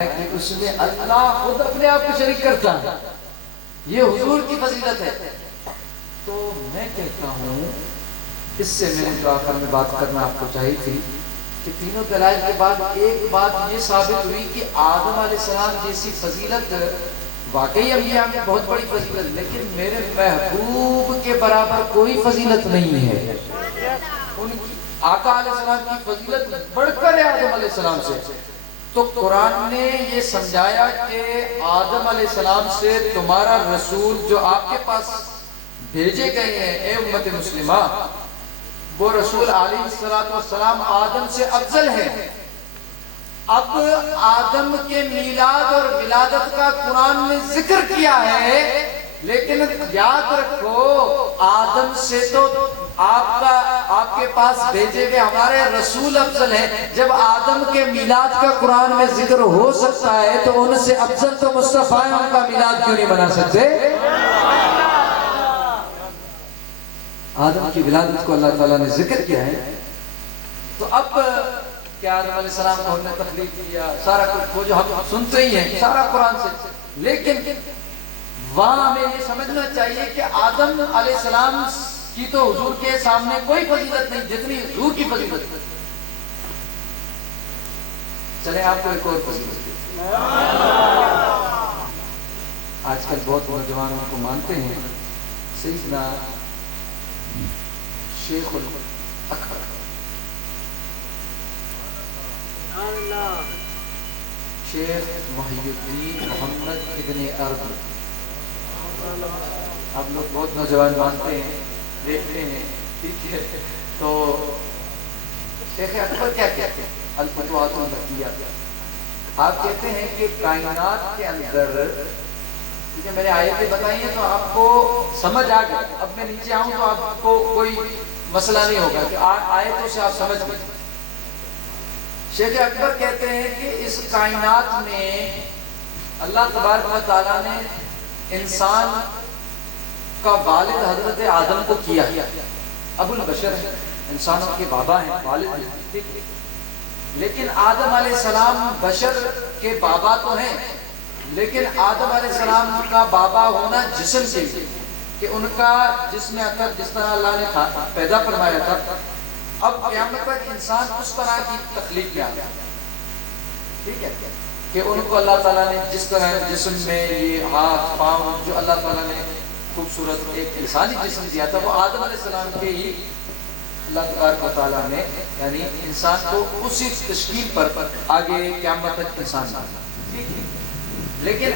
کہ اس میں اللہ خود اپنے آپ کو شریک کرتا ہے، یہ حضور کی فضیلت ہے۔ تو میں کہتا ہوں، اس سے میں نے جو آخر میں بات کرنا آپ کو چاہیے تھی کہ تینوں دلائل کے بعد ایک بات یہ ثابت ہوئی کہ آدم علیہ السلام جیسی فضیلت واقعی انبیاء میں بہت بڑی فضیلت، لیکن میرے محبوب کے برابر کوئی فضیلت نہیں ہے۔ ان کی آقا علیہ السلام کی فضیلت بڑھ کر ہے آدم علیہ السلام سے۔ تو قرآن نے یہ سمجھایا کہ آدم علیہ السلام سے تمہارا رسول جو آپ کے پاس بھیجے گئے ہیں اے امت مسلمہ، وہ رسول علیہ السلام آدم سے افضل ہے۔ اب آدم کے میلاد اور ولادت کا قرآن نے ذکر کیا ہے، لیکن یاد رکھو آدم سے تو آپ کے پاس بھیجے گئے ہمارے رسول افضل ہیں۔ جب آدم کے میلاد کا قرآن میں ذکر ہو سکتا ہے تو ان سے افضل تو مصطفیٰ ہیں، ان کا میلاد کیوں نہیں بنا سکتے؟ آدم کی ولادت کو اللہ تعالیٰ نے ذکر کیا ہے، تو اب کیا آدم علیہ السلام کو ہم نے تخلیق کیا، سارا کچھ وہ جو ہم سنتے ہی ہیں سارا قرآن سے، لیکن وہاں ہمیں یہ سمجھنا چاہیے کہ آدم علیہ السلام کی تو حضور کے سامنے کوئی فضیلت نہیں جتنی حضور کی فضیلت ہے۔ چلیں آپ کو ایک اور فضیلت، آج کل بہت نوجوان ان کو مانتے ہیں، سیدنا شیخ الاکبر، شیخ محی الدین محمد ابن عربی، آپ لوگ بہت نوجوان مانتے ہیں، دیکھتے ہیں، ٹھیک ہے؟ تو شیخ اکبر کیا کہتے ہیں؟ الفتوحات المکیہ، آپ کہتے ہیں کہ کائنات کے اندر، ٹھیک ہے، میں نے آیتیں بتائی ہیں تو آپ کو سمجھ آ گیا، اب میں نیچے آؤں تو آپ کو کوئی مسئلہ نہیں ہوگا کہ آیتوں سے آپ سمجھ گئے۔ شیخ اکبر کہتے ہیں کہ اس کائنات میں اللہ تبارک و تعالیٰ نے انسان کا والد حضرت آدم کو کیا، ابو البشر ہے، انسانوں کے بابا ہیں، والد ہیں، لیکن آدم علیہ السلام بشر کے بابا تو ہیں، لیکن آدم علیہ السلام کا بابا ہونا جسم سے کہ ان کا جسم اطہر جس طرح اللہ نے پیدا فرمایا تھا، اب قیامت تک انسان اس طرح کی تخلیق میں آ گیا، ٹھیک ہے، کہ ان کو اللہ تعالیٰ نے جس طرح جسم میں یہ ہاتھ پاؤں جو اللہ تعالیٰ نے خوبصورت ایک انسانی جسم دیا تھا، وہ آدم علیہ السلام کے ہی اللہ تبارک و تعالیٰ نے یعنی انسان کو اسی تشکیل پر آگے قیامت تک انسان بنا، لیکن